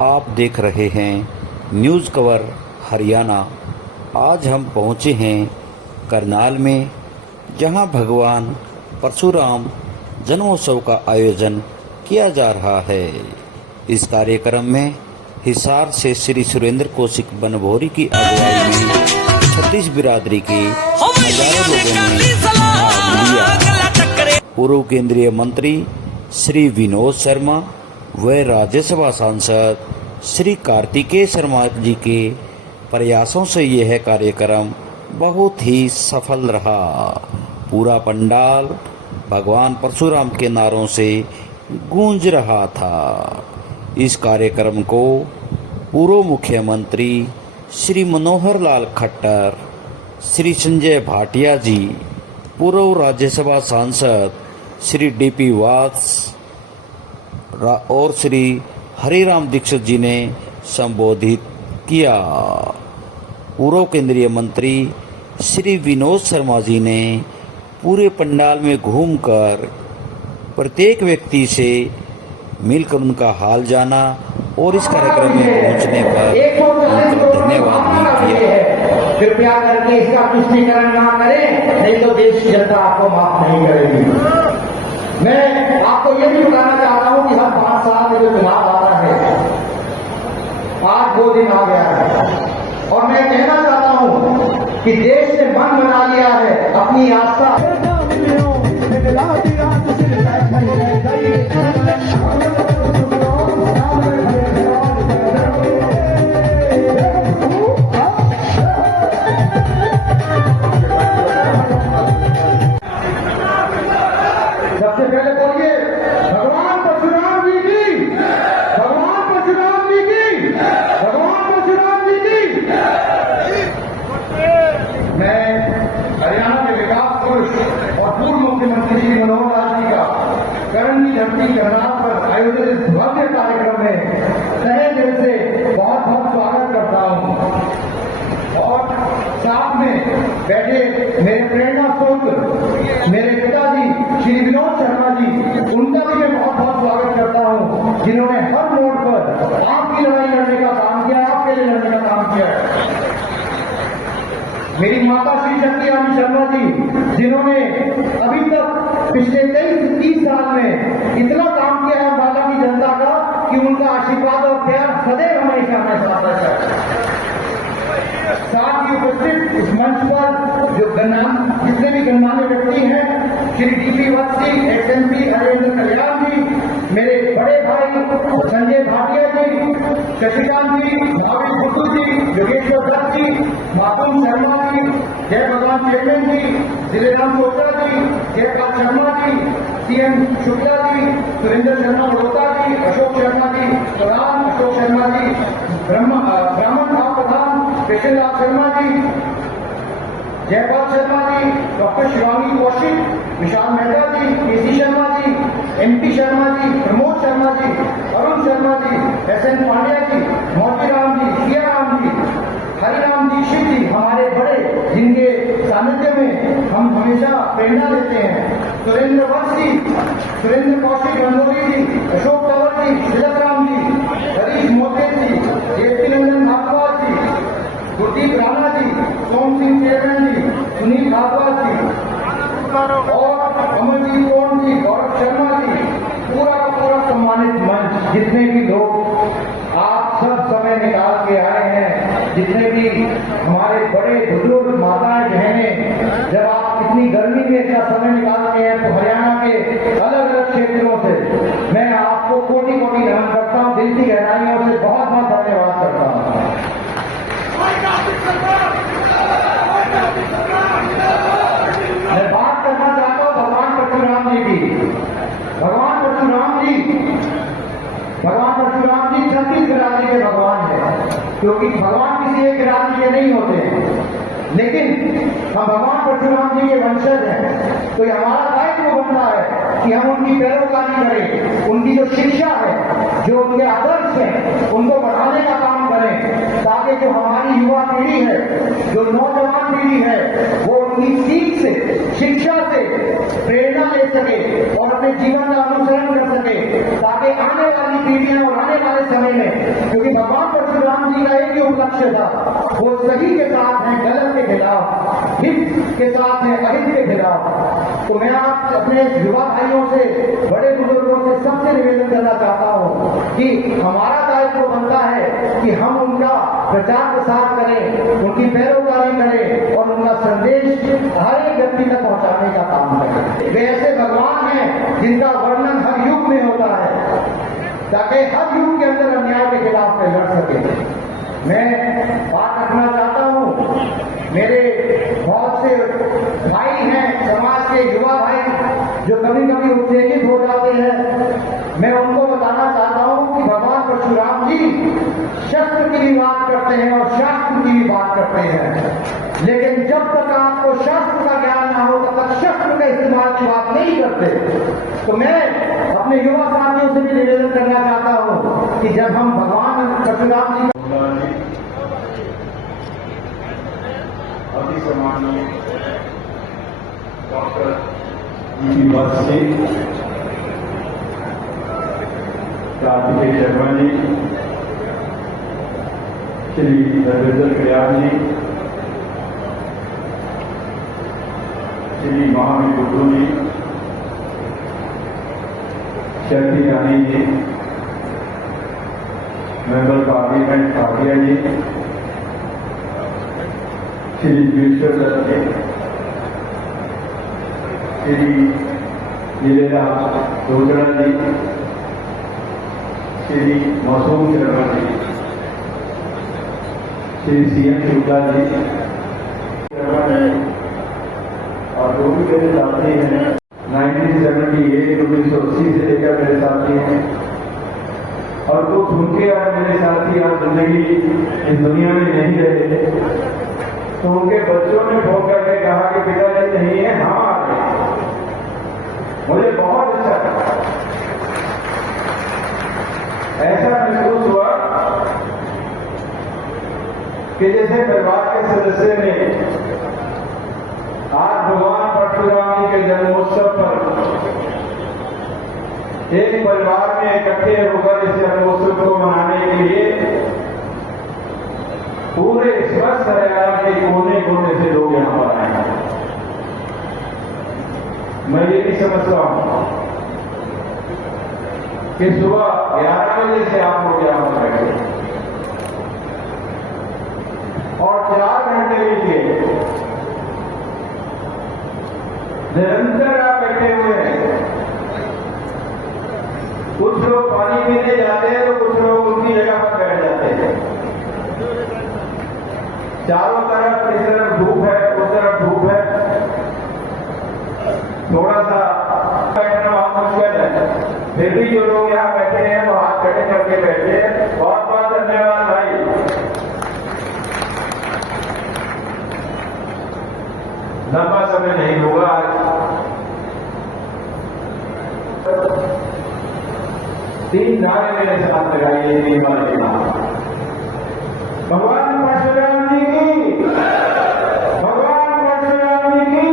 आप देख रहे हैं न्यूज़ कवर हरियाणा। आज हम पहुंचे हैं करनाल में, जहां भगवान परशुराम जन्मोत्सव का आयोजन किया जा रहा है। इस कार्यक्रम में हिसार से श्री सुरेंद्र कौशिक बनभोरी की अगुवाई में 36 बिरादरी के हजारों लोगों ने भाग लिया। पूर्व केंद्रीय मंत्री श्री विनोद शर्मा व राज्यसभा सांसद श्री कार्तिकेय शर्मा जी के प्रयासों से यह कार्यक्रम बहुत ही सफल रहा। पूरा पंडाल भगवान परशुराम के नारों से गूंज रहा था। इस कार्यक्रम को पूर्व मुख्यमंत्री श्री मनोहर लाल खट्टर, श्री संजय भाटिया जी, पूर्व राज्यसभा सांसद श्री डीपी वात्स और श्री हरिराम दीक्षित जी ने संबोधित किया। पूर्व केंद्रीय मंत्री श्री विनोद शर्मा जी ने पूरे पंडाल में घूमकर प्रत्येक व्यक्ति से मिलकर उनका हाल जाना और इस कार्यक्रम में पहुंचने पर उनका धन्यवाद भी किया। कृपया करके इसका तुष्टीकरण ना करें, नहीं तो देश की जनता आपको माफ नहीं करेगी। मैं आपको ये भी बताना चाहता हूं कि हर 5 साल में जो चुनाव आता है, आज 2 दिन आ गया है और मैं कहना चाहता हूं कि देश ने मन बना लिया है अपनी आस्था। सबसे पहले बोलिए भगवान परशुराम जी की, भगवान परशुराम जी की, भगवान परशुराम जी की। मैं हरियाणा के विकास पुरुष और पूर्व मुख्यमंत्री श्री मनोहर लाल जी का करण की धरती करनाल पर आयोजित इस भव्य कार्यक्रम में तहे दिल से बहुत बहुत स्वागत करता हूं। और साथ में बैठे मेरे प्रेरणा स्रोत मेरे पिताजी श्री विनोद शर्मा जी, उनका भी मैं बहुत बहुत स्वागत करता हूं, जिन्होंने हर मोड़ पर आपकी लड़ाई लड़ने का काम किया, आपके लिए लड़ने का काम किया। मेरी माता श्री शक्ति रानी शर्मा जी, जिन्होंने अभी तक पिछले 23-30 साल में इतना काम किया है अम्बाला की जनता का कि उनका आशीर्वाद और प्यार सदैव हमारे हमारे साथ रहता है। साथ ही उपस्थित इस मंच पर जो जितने भी गणमान्य व्यक्ति हैं, श्री डीपी वत्सी, एक्सएमपी हरेंद्र कल्याण जी, मेरे बड़े भाई संजय भाटिया जी, शशिकांत जी, भावेश बुद्धू जी, योगेश्वर दत्त जी, मासूम शर्मा जी, जय भगवान चेयरमैन जी, दिलेराम चोपड़ा जी, जयपाल शर्मा जी, सीएम शुक्ला जी, सुरेंद्र शर्मा लोता जी, अशोक शर्मा जी, प्रधान अशोक शर्मा जी, ब्राह्मण भाव प्रधान कृष्णलाल शर्मा जी, जयपाल शर्मा जी, डॉक्टर शिवानी कौशिक, विशाल मेहता जी, केसी शर्मा जी, एमपी शर्मा जी, प्रमोद शर्मा जी, अरुण शर्मा जी, एसएन पांड्या जी, मोतीराम जी, सियाराम जी, हरिराम दीक्षित जी, हमारे बड़े, जिनके सानिध्य में हम हमेशा प्रेरणा देते हैं, सुरेंद्र वंशी, सुरेंद्र कौशिक बनोरी जी, अशोक कंवर जी, तिलकराम जी, हरीश मोते जी, जेपी नंदन भागवत जी, गुरदीप राणा जी, सोम सिंह चेयरमैन जी, सुनील भागवत जी और अमरजीत कौर जी, गौरव शर्मा जी, पूरा का पूरा सम्मानित मंच, जितने भी लोग आप सब समय निकाल के आए हैं, जितने भी हमारे बड़े बुजुर्ग माताएं बहनें, जब आप इतनी गर्मी में इतना समय निकालते हैं तो हरियाणा के अलग अलग क्षेत्रों से मैं आपको कोटि कोटि नमन करता हूं, दिल की गहराइयों से बहुत बहुत धन्यवाद करता हूं। मैं बात करना चाहता हूं भगवान परशुराम जी की। भगवान परशुराम जी 36 बिरादरी के भगवान है, क्योंकि भगवान किसी एक बिरादरी के नहीं होते हैं, लेकिन हम भगवान परशुराम जी के वंशज हैं, तो हमारा दायित्व बनता है कि हम उनकी पैरोकारी करें, उनकी जो शिक्षा है, जो उनके आदर्श हैं, उनको बढ़ाने का काम करें, ताकि जो हमारी युवा पीढ़ी है, जो नौजवान पीढ़ी है, वो उनकी सीख से, शिक्षा से प्रेरणा ले सके और अपने जीवन का अनुसरण कर सके, ताकि आने वाली पीढ़ियां और आने वाले समय में क्योंकि भगवान परशुराम जी का एक ही उपलक्ष्य था, वो सही के साथ हैं, गलत के खिलाफ, हित के साथ हैं, अहित के खिलाफ। तो मैं आप अपने युवा भाइयों से, बड़े बुजुर्गों से सबसे निवेदन करना चाहता हूँ कि हमारा दायित्व बनता है कि हम उनका प्रचार प्रसार करें, उनकी पैरोकारी करें और उनका संदेश हर एक व्यक्ति तक पहुंचाने का काम करें। वे ऐसे भगवान हैं जिनका वर्णन हर युग में होता है, ताकि हर युग के अंदर अन्याय के खिलाफ में लड़ सके। मैं बात रखना चाहता हूं, मेरे बहुत से भाई हैं, समाज के युवा भाई जो कभी कभी उत्तेजित हो जाते हैं, मैं उनको बताना चाहता हूं कि भगवान परशुराम जी शस्त्र की भी बात करते हैं और शास्त्र की भी बात करते हैं, लेकिन जब तक आपको शास्त्र का ज्ञान ना हो तब तक शस्त्र का इस्तेमाल की बात नहीं करते। तो मैं अपने युवा साथियों से भी निवेदन करना चाहता हूं कि जब हम भगवान परशुराम जी अति सम्माननीय डॉक्टर वत्स जी, कार्तिकेय शर्मा जी, श्री रविंद्र कल्याण जी, श्री महावीर गुड्डू जी, शक्ति रानी जी, मेंबर पार्लियामेंट भाटिया जी, श्री विश्वर दत्त जी, श्री नीलेराम रोजड़ा जी, श्री मासूम शर्मा जी, श्री सीएम शुक्ला जी, और जो भी मेरे साथी हैं 1978 से लेकर मेरे साथी हैं, और कुछ उनके और मेरे साथी आज जिंदगी इस दुनिया में नहीं रहे, तो उनके बच्चों ने फोन करके कहा कि पिताजी नहीं है, हाँ आ गए। मुझे बहुत अच्छा लगा, ऐसा महसूस हुआ कि जैसे परिवार के सदस्य ने आज भगवान परशुराम जी के जन्मोत्सव पर एक परिवार में इकट्ठे होकर इस जन्मोत्सव को मनाने के लिए पूरे स्वस्थ हरियाणा के कोने कोने से लोग यहां पर आए हैं। मैं ये भी समझता हूं कि सुबह 11 बजे से आप लोग यहां पर बैठे और 4 घंटे बीते, निरंतर आप बैठे हुए हैं। कुछ लोग पानी पीने जाते हैं तो कुछ लोग उनकी जगह पर बैठ जाते हैं। चारों तरफ इस तरफ धूप है, उस तरफ धूप है, थोड़ा सा बैठना बहुत मुश्किल है, फिर भी जो लोग यहाँ बैठे हैं वो हाथ खड़े करके बैठे हैं। बहुत बहुत धन्यवाद भाई। लंबा समय नहीं होगा आज 3 नारे मेरे साथ लगाइए। 3 बार भगवान परशुराम जी की, भगवान परशुराम जी की,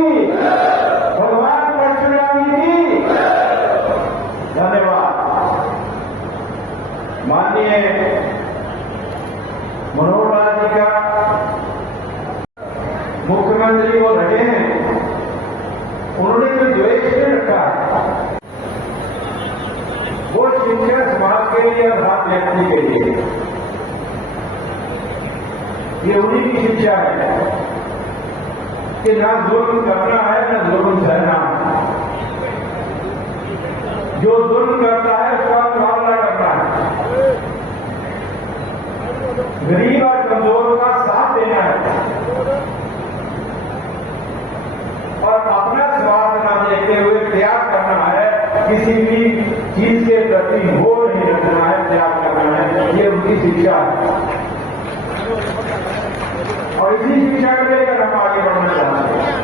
भगवान परशुराम जी की। धन्यवाद। माननीय मनोहर लाल जी का मुख्यमंत्री वो रहे हैं, उन्होंने जो द्वेष रखा है वो शिक्षा समाज के लिए और हर व्यक्ति के लिए, ये उन्हीं की शिक्षा है कि ना जुल्म करना है ना जुल्म सहना है। जो जुल्म करता है उसका मुकाबला करना है, गरीब और कमजोर का साथ देना है और अपना स्वार्थ न देखते हुए त्याग करना है। किसी भी चीज के प्रति वो नहीं रखना है, त्याग करना है। ये उनकी शिक्षा है और इसी शिक्षा को लेकर हम आगे बढ़ना चाहते हैं।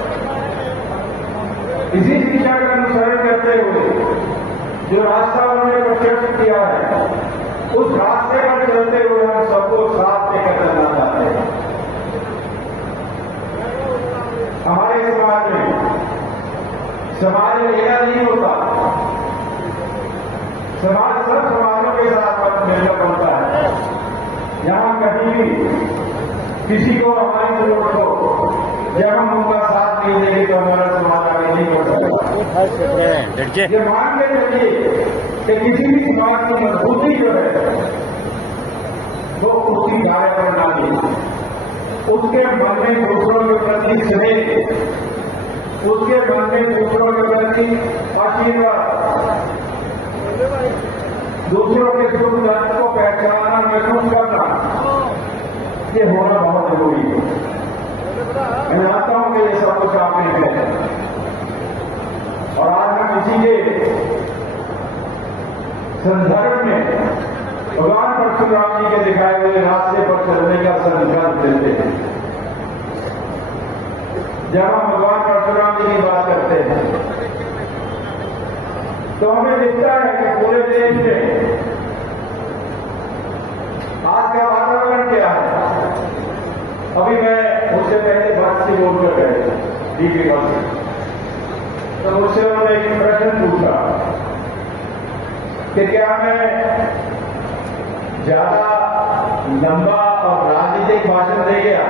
इसी शिक्षा का अनुसरण करते हुए जो रास्ता उन्होंने प्रशस्त किया है, उस रास्ते पर चलते हुए हम सबको साथ लेकर चलना चाहते हैं। हमारे समाज में लेना नहीं होता, समाज सब समाजों के साथ मिलकर बनता है। भी किसी को हमारी जरूरत हो, जब हम उनका साथ नहीं देंगे तो हमारा समाज आगे नहीं बढ़ सकता। ये मान के चलिए कि किसी भी समाज की मजबूती जो है वो उसकी कार्यप्रणाली, उसके मन में दूसरों के प्रति स्नेह, उसके मन में दूसरों के प्रति आशीर्वाद, दूसरों के सुख दुख को पहचानना, महसूस करना, ये होना बहुत जरूरी है। मैं जानता हूं कि ये सब कुछ आप में है और आज हम इसी के संदर्भ में भगवान परशुराम जी के दिखाए हुए रास्ते पर चलने का संकल्प लेते हैं। जब हम भगवान परशुराम जी की बात करते हैं तो हमें दिखता है कि पूरे देश में आज का वातावरण क्या है। अभी मैं उससे पहले बस से बोलकर गए डीपी बस से, तो मुझसे उन्होंने एक प्रश्न पूछा कि क्या मैं ज्यादा लंबा और राजनीतिक भाषण दे गया।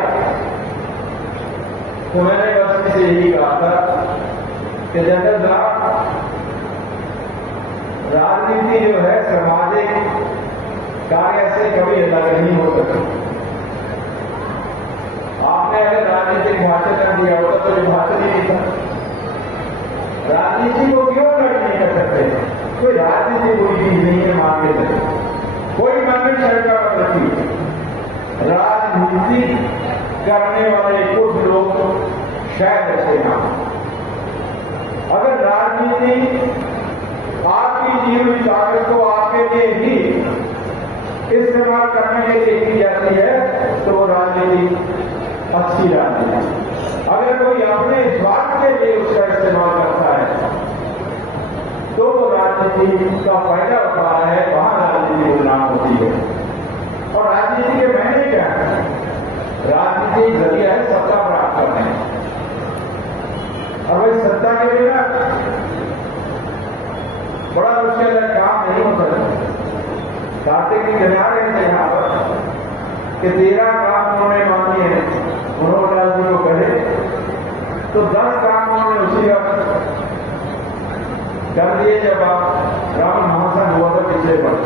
तो मैंने बस से यही कहा था कि जनरल साहब, राजनीति जो है सामाजिक कार्य से कभी अलग नहीं हो सकती। आपने अगर राजनीतिक भाषण कर दिया होता तो ये भाषण ही नहीं था। राजनीति को क्यों नहीं कर सकते? कोई राजनीति कोई चीज नहीं है मान के चले, कोई मन में शंका मत रखिए। राजनीति करने वाले कुछ लोग शायद ऐसे ना। अगर राजनीति आपकी जीवन ताकत को आपके लिए ही इस्तेमाल करने के लिए की जाती है तो वो राजनीति अच्छी राजनीति। अगर कोई अपने स्वार्थ के लिए उसका इस्तेमाल करता है तो वो राजनीति का फायदा उठा रहा है, वहां राजनीति बदनाम होती है। और राजनीति के मायने क्या है? राजनीति जरिया है सत्ता प्राप्त करने, और वही सत्ता के बिना बड़ा मुश्किल है, काम नहीं हो सकता। कार्तिक की जला रहे थे यहां पर कि 13 काम उन्होंने मांगे हैं, उन्होंने राजनीति को कहे तो 10 काम उन्होंने उसी वक्त कर दिए जब आप रावण महासन हुआ था पिछले वर्ष।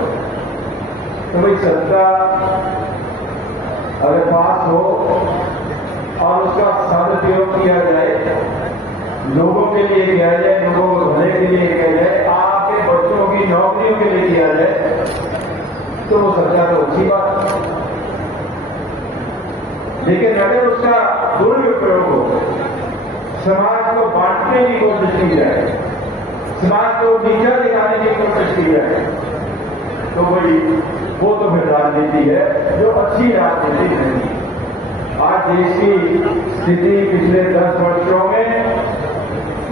तो भाई सत्ता अगर पास हो और उसका सदुपयोग किया जाए, लोगों के लिए किया जाए, लोगों को भले के लिए किया जाए, आपके बच्चों की नौकरियों के लिए किया जाए, तो वो सत्ता तो अच्छी बात है। लेकिन अगर उसका दुरुपयोग हो, समाज को बांटने की कोशिश की जाए, समाज को नीचा दिखाने की कोशिश की जाए, तो भाई वो तो फिर राजनीति है जो अच्छी राजनीति नहीं। आज देश की स्थिति पिछले 10 वर्षों में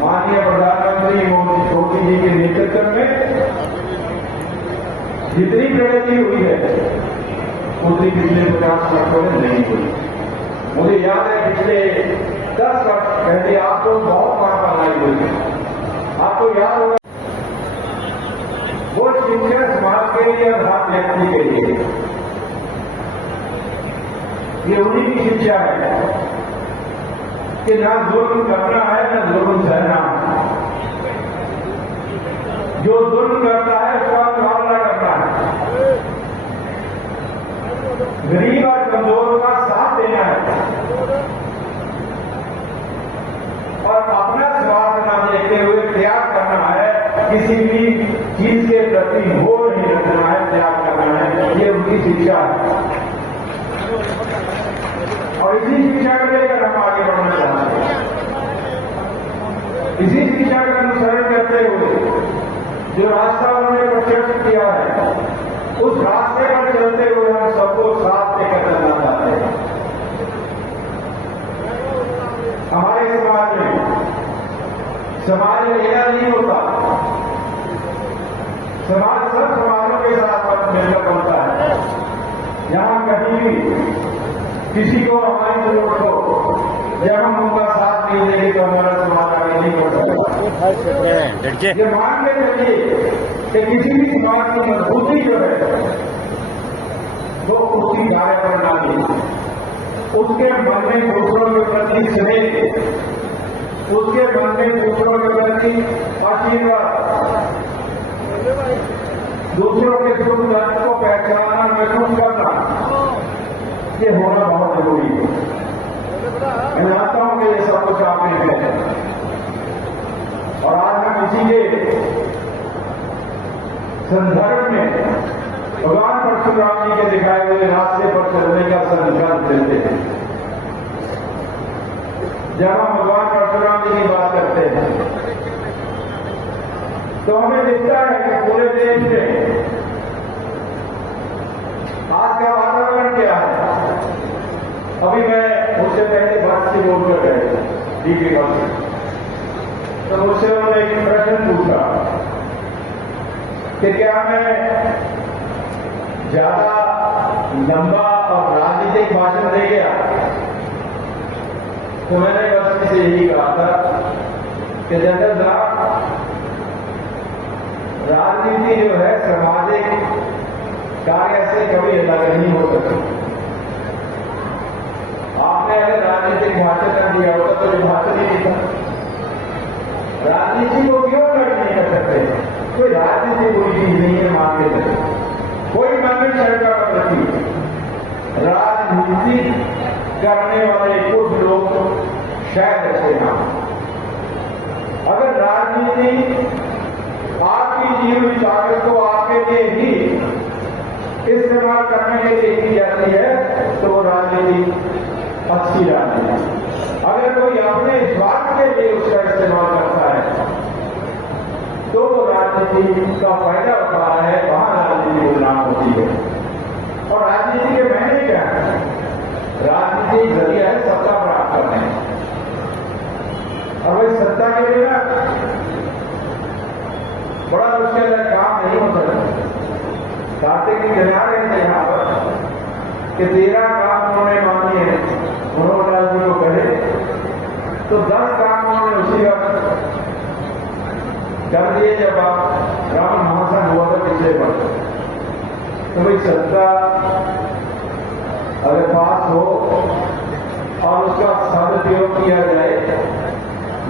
माननीय प्रधानमंत्री मोदी जी के नेतृत्व में जितनी प्रगति हुई है उतनी पिछले 50 वर्षों में नहीं हुई। मुझे याद है पिछले 10 वर्ष पहले आपको बहुत महामारी हुई थी, आपको याद होगा। वो शिक्षा समाज के लिए और हर व्यक्ति के लिए, ये उन्हीं की शिक्षा है कि ना जुल्म करना है ना जुल्म सहना है। जो जुल्म करता है उसका मुकाबला करना है, गरीब और कमजोर का साथ देना है और अपना स्वार्थ न देखते हुए त्याग करना है। किसी भी चीज के प्रति मोह नहीं रखना है, त्याग करना है। ये उनकी शिक्षा है और इसी शिक्षा को लेकर हम आगे बढ़ना चाहते हैं। इसी शिक्षा का अनुसरण करते हुए जो रास्ता उन्होंने प्रशस्त किया है, उस रास्ते पर चलते हुए हम सबको साथ लेकर चलना चाहते हैं। हमारे समाज में यह नहीं होता। समाज सब समाजों के साथ मिलकर बनता है। यहां कहीं भी किसी को हमारी जरूरत हो, जब हम उनका साथ नहीं देंगे तो हमारा समाज आगे नहीं बढ़ सकता। ये मान के चलिए कि किसी भी समाज की मजबूती जो है तो उसकी कार्य प्रणाली, उसके मन में दूसरों के प्रति स्नेह, उसके मन में दूसरों के प्रति आशीर्वाद, दूसरों के सुख दुख को पहचानना, महसूस करना, ये होना बहुत जरूरी है। मैं जानता हूं कि ये सब कुछ आप में है और आज हम इसी के संदर्भ में भगवान परशुराम जी के दिखाए हुए रास्ते पर चलने का संकल्प लेते हैं। जब हम भगवान परशुराम जी की बात करते हैं तो हमें दिखता है कि पूरे देश में आज का वातावरण क्या है। अभी मैं उससे पहले बात से बोलकर गए डीपी बस, तो मुझसे उन्होंने एक प्रश्न पूछा कि क्या मैं ज्यादा लंबा और राजनीतिक भाषण दे गया। तो मैंने बस से यही कहा था कि जनरल साहब, राजनीति जो है सामाजिक कार्य से कभी अलग नहीं हो सकती। आपने अगर राजनीतिक भाषण कर दिया होता तो ये भाषण ही नहीं था। राजनीति को क्यों अलग नहीं कर सकते? कोई राजनीति कोई चीज नहीं है, मान के चले। कोई मन में शंका प्रति राजनीति करने वाले कुछ लोग शायद ऐसे ना। अगर राजनीति आपकी जीवन ताकत को आपके लिए ही इस्तेमाल करने के लिए की जाती है तो वो राजनीति अच्छी राजनीति। अगर कोई अपने स्वार्थ के लिए उसका इस्तेमाल करता है तो वो राजनीति का फायदा उठा रहा है, वहां राजनीति बदनाम होती है। और राजनीति के मैंने क्या है? राजनीति जरिया है सत्ता प्राप्त करने। और वही सत्ता के बिना बड़ा मुश्किल है, काम नहीं हो सकता। कार्तिक की जगा रहे थे यहां पर कि 13 काम उन्होंने मांगे हैं, उन्होंने आदमी को कहे तो 10 काम उन्होंने उसी वक्त कर दिए जब आप राम महासन हुआ था पिछले वर्ष। तो भाई सत्ता अगर पास हो और उसका सदुपयोग किया जाए,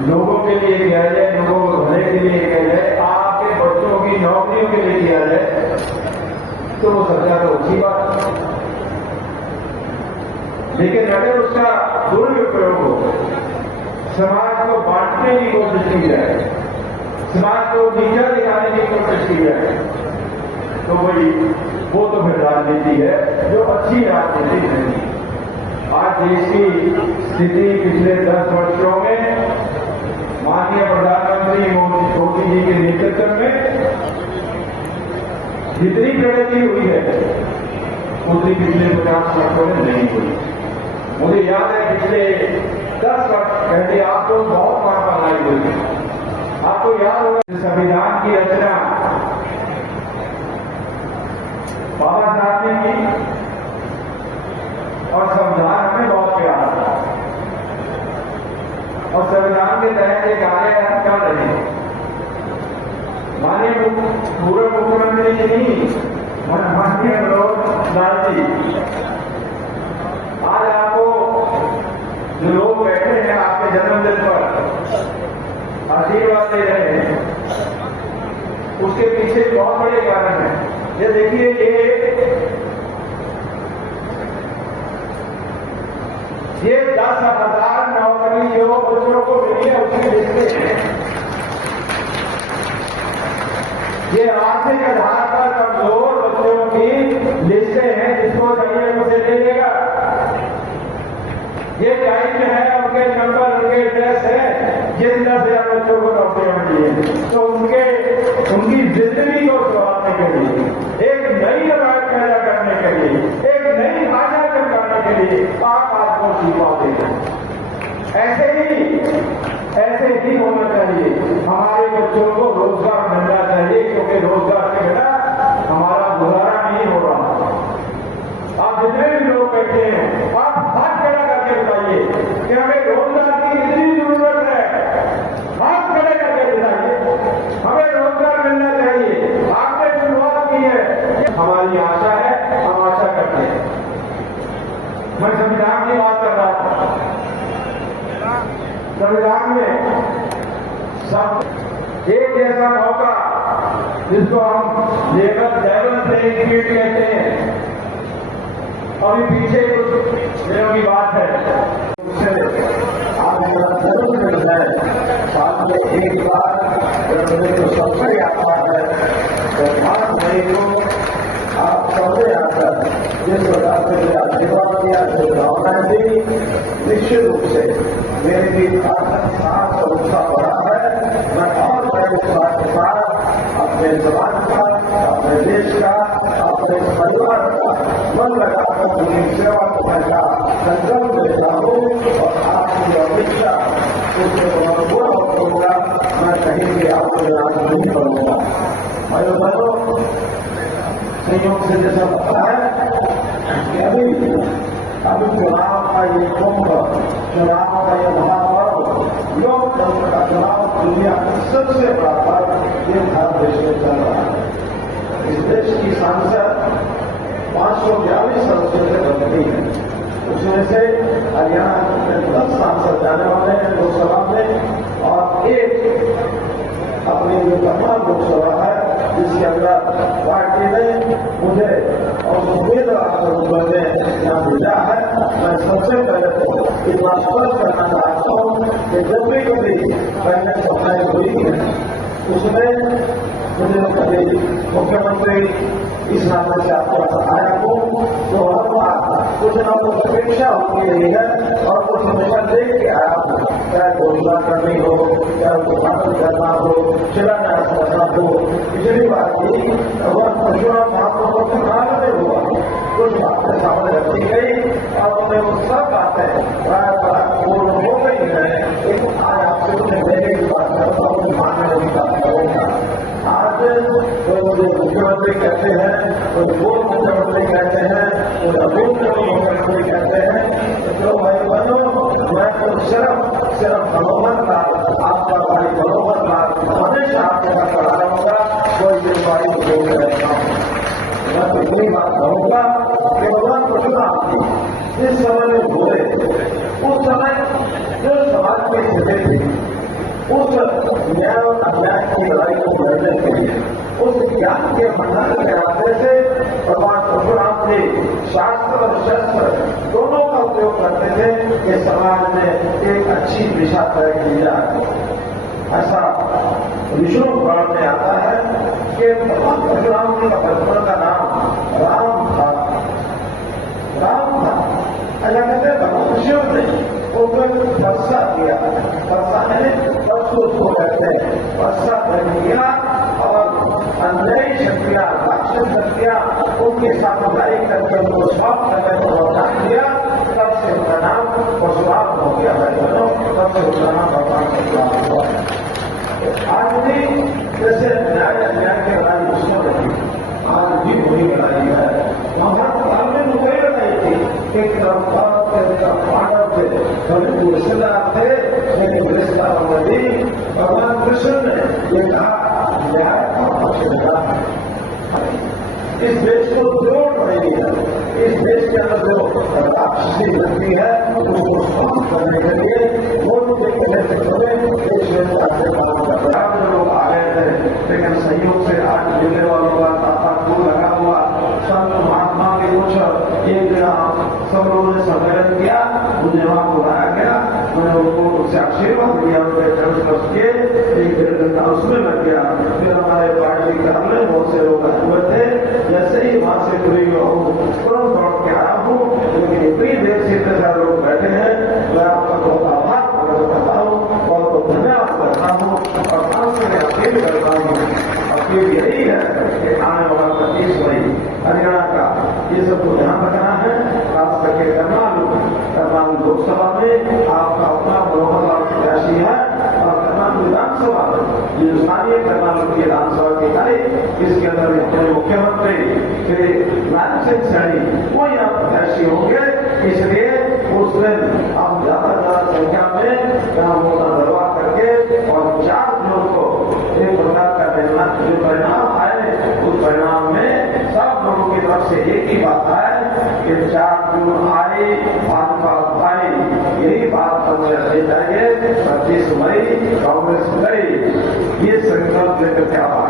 लोगों के लिए किया जाए, लोगों को भले के लिए किया जाए, आपके बच्चों की नौकरियों के लिए किया जाए, तो वो सत्ता तो अच्छी बात है। लेकिन अगर उसका दुरुपयोग हो, समाज को बांटने की कोशिश की जाए, समाज को नीचा दिखाने की कोशिश की जाए, तो वही वो तो फिर राजनीति है जो अच्छी राजनीति नहीं। आज देश की स्थिति पिछले 10 वर्षों में माननीय प्रधानमंत्री मोदी जी के नेतृत्व में जितनी प्रगति हुई है उतनी पिछले 50 वर्षों में नहीं हुई। मुझे याद है पिछले 10 वर्ष पहले आपको बहुत महामारी हुई। आपको याद होगा संविधान की रचना बाबा साहब ने की और संविधान हमें बहुत प्यारा था और संविधान के तहत एक कार्य कर रहे हैं। माननीय पूर्व मुख्यमंत्री जी नहीं, माननीय मनोहर लाल जी, आज आपको जो लोग बैठे हैं आपके जन्मदिन पर आशीर्वाद दे रहे हैं, उसके पीछे बहुत बड़े कारण है। ये देखिए, ये 10,000 नौकरी जो बच्चों को मिली है उसकी लिस्टें हैं। ये आर्थिक आधार पर कमजोर बच्चों की लिस्टें हैं, जिसको चाहिए उसे ले लेगा। ये टाइम है, उनके नंबर, उनके एड्रेस है, जिस 10,000 बच्चों को नौकरियां मिली है, तो उनकी जिंदगी को सुधारने के लिए, एक नई रवायत पैदा करने के लिए, एक नई भाषा करने के लिए आप आपको सीखा देंगे। ऐसे ही होना चाहिए। हमारे बच्चों को रोजगार मिलना चाहिए, क्योंकि रोजगार के बिना हमारा गुजारा नहीं हो रहा। आप जितने भी लोग बैठे हैं, आप हाथ खड़ा करके बताइए कि हमें रोजगार की इतनी जरूरत है। हाथ खड़े करके बताइए, हमें रोजगार मिलना चाहिए। आपने शुरुआत की है, हमारी मैं संविधान की बात कर रहा था। संविधान में सब एक ऐसा मौका जिसको हम लेकर लेवल प्लेइंग फील्ड कहते हैं। अभी पीछे कुछ दिनों की बात है, उससे आज मेरा जरूर मिलता है। साथ में एक बार मेरे को सबसे आता है तो 5 मई को आप सबसे आकर जिस प्रकार से मेरा आशीर्वाद दिया, जो भावना दी, निश्चित रूप से मेरे भी साथ उत्साह बढ़ा है। मैं और बड़े उत्साह के साथ अपने समाज का, अपने देश का, अपने परिवार का मन लगाकर उनकी सेवा करने का संकल्प लेता हूँ और आपकी अपेक्षा उससे पूरा होगा। मैं कहीं भी आपको याद नहीं करूंगा। भाइयों संयोग से जैसा पता है कि अभी चुनाव का ये कुंभ, चुनाव का ये महापर्व, लोकतंत्र का चुनाव दुनिया का सबसे बड़ा पर्व ये भारत देश में चल रहा है। इस देश की सांसद 542 सदस्यों से बनती है। उसमें से हरियाणा में 10 सांसद जाने वाले हैं लोकसभा में और एक अपनी जो वर्तमान लोकसभा है जिसके अंदर पार्टी ने मुझे और उम्मीदवार के रूप में यहाँ भेजा है। मैं सबसे पहले तो इतना स्पष्ट करना चाहता हूँ कि जब भी कभी पहले सफाई हुई है उसमें मुझे कभी मुख्यमंत्री इस नाते से आपके पास आया हूँ तो हर बार कुछ न कुछ अपेक्षा होती रही है और कुछ हमेशा देख के आया हूँ, चाहे घोषणा करनी हो, चाहे उद्घाटन करना हो, शिलान्यास करना हो। पिछली बार की अगर परशुराम महात्मा को चुनाव में हुआ कुछ बातें सामने रखी गई और उन्हें वो सब बातें पूर्ण हो गई है। लेकिन आज आपसे उन्हें देने की बात करता हूँ, मानने की बात करूंगा। आज कोई मुझे मुख्यमंत्री कहते हैं, कोई पूर्व मुख्यमंत्री कहते हैं, कोई अभूतपूर्व मुख्यमंत्री कहते हैं। तो भाई बनो, मैं तो सिर्फ मनोहर लाल, आपका भाई मनोहर लाल हमेशा आपके साथ खड़ा रहूंगा। कोई जिम्मेदारी मुझे रहता हूँ। मैं तो यही बात कहूंगा कि भगवान परशुराम जी जिस समय में बोले उस समय जो समाज की स्थिति थी उस न्याय और अन्याय की लड़ाई को लड़ने के लिए उस ज्ञान के भंडार के रास्ते से भगवान परशुराम जी शास्त्र और शस्त्र दोनों का उपयोग करते थे कि समाज में एक अच्छी दिशा तय की जाए। ऐसा विष्णु पुराण में आता है कि भगवान परशुराम जी का बचपन का नाम राम था। ऐसा कहते हैं भगवान शिव ने उनको वर्षा किया। वर्षा ने उसको कहते हैं वर्षा बन किया और अन्य शक्तियां, राक्षस शक्तियां उनके साथ लड़ाई करके उनको समाप्त करने को वरदान दिया। तब से उनका नाम परशुराम हो गया है। तब से उनका नाम भगवान परशुराम हुआ। आज भी जैसे न्याय अन्याय की लड़ाई उसमें रही, आज भी वही लड़ाई है। महाभारत काल में वही लड़ाई थी। एक तरफ पांडव थे, सभी रिश्तेदार थे, लेकिन रिश्तेदारों में भी भगवान कृष्ण ने ये कहा न्याय का पक्ष निकाला। इस देश को जोड़ रही है। इस देश के अंदर जो राक्षसी शक्ति है उसको समाप्त करने के लिए वो मुझे कहने से पहले देश में काम कर रहा है। लोग आ गए थे लेकिन संयोग से आज मिलने वालों का ताता खूब लगा हुआ संत महात्मा के कुछ एक सब लोगों ने सम्मेलन किया, मुझे वहां बुलाया गया। मैंने उनको उससे आशीर्वाद दिया, उनके चरण स्पर्श किए। एक डेढ़ घंटा उसमें लग गया। फिर हमारे पार्टी कार्यालय में बहुत से लोग आए हुए थे। जैसे ही वहां से फ्री हुआ हूँ तुरंत लौट के आया हूँ। लेकिन इतनी देर से इतने सारे लोग बैठे हैं, मैं आपका बहुत आभार प्रकट करता हूँ, बहुत धन्यवाद करता हूँ और आपसे मैं अपील करता हूँ। अपील यही है कि आने वाला 25 मई हरियाणा का ये सबको ध्यान रखना है। खास करके करनाल लोकसभा में आपका अपना मनोहर लाल प्रत्याशी है और करनाल विधानसभा में ये स्थानीय करनाल की विधानसभा की तारीख इसके अंदर अपने मुख्यमंत्री श्री लाल सिंह सैनी वो यहाँ प्रत्याशी होंगे। इसलिए उस दिन हम ज्यादा संख्या में यहाँ वोट दरवा करके और 4 जून को एक प्रकार का जो परिणाम आए उस परिणाम में सब लोगों की तरफ से एक ही बात है कि 4 जून आए लड़े, ये संकल्प लेकर के आप